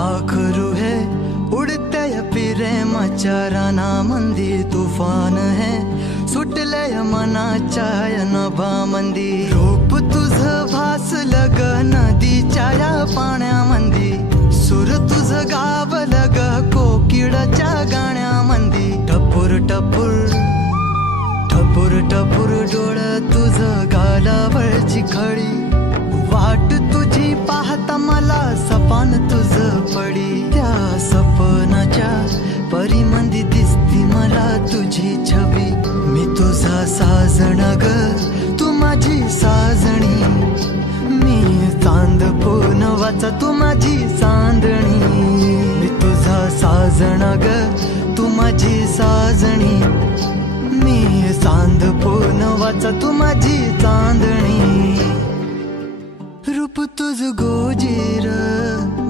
पाखरू है उडते प्रेमाच्या रानामंदी, तुफान है सुटले मनाच्या नभामंदी. रूप तुझ भासलं ग नदीच्या या पाण्यामंदी, सूर तुझ गावलं ग कोकिळाच्या गाण्यामंदी. टपूर टपूर टपूर टपूर डोळं तुझ गालावरची खडी, वाट तुझी पाहता मला सपान तुझ पडी. त्या सपनाच्या परीमंदी दिसती मला तुझी छबी. मी तुझा साजण ग तू माझी साजणी, मी चांद पूनवाचा तू माझी चांदणी. मी तुझा साजण ग तू माझी साजणी, मी चांद पूनवाचा तू माझी चांदणी. रूप तुझ गोजीर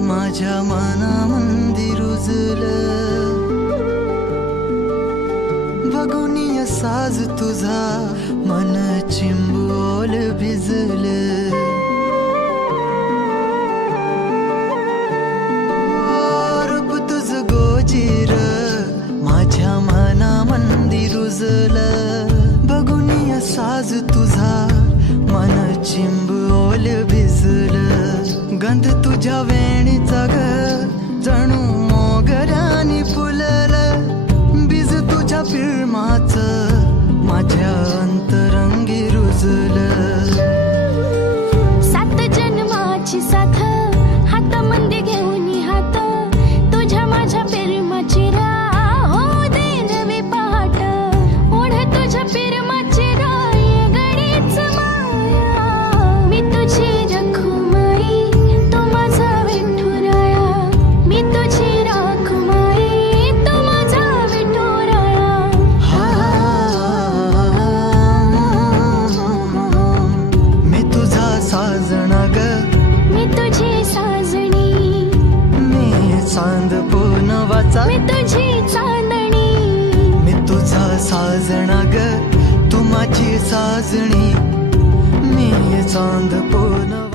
माझ्या मनामंदी रुजलं, बघुनिय साज तुझा मन चिंबोल भिजलं. रूप तुझ गोजीर माझ्या मनामंदी रुजलं, बघुनिय साज तुझा मन चिंबोल भिजलं. गंध तुझ्या वेणीचा ग जणू मोगऱ्यानी फुललं, बीज तुझ्या प्रेमाचं माझ्या अंतरंगी रुजलं. सात जन्माची साथ हातामध्ये घेऊन हात, तुझ्या माझ्या प्रेमाची राह हो दे नवी पहाट. ओढ तुझ्या प्रेमाची राह ये गडीच माया, मी तुझी रखुमाई तो माझा विठुराया. मी तुझी रखुमाई तो माझा विठुराया. मी तुझा साजण ग मी तुझी साजणी, मी चांद पूनवाचा मी तुझी चांदणी. मी तुझा साजण ग तू माझी साजणी, मी चांद पूनवा.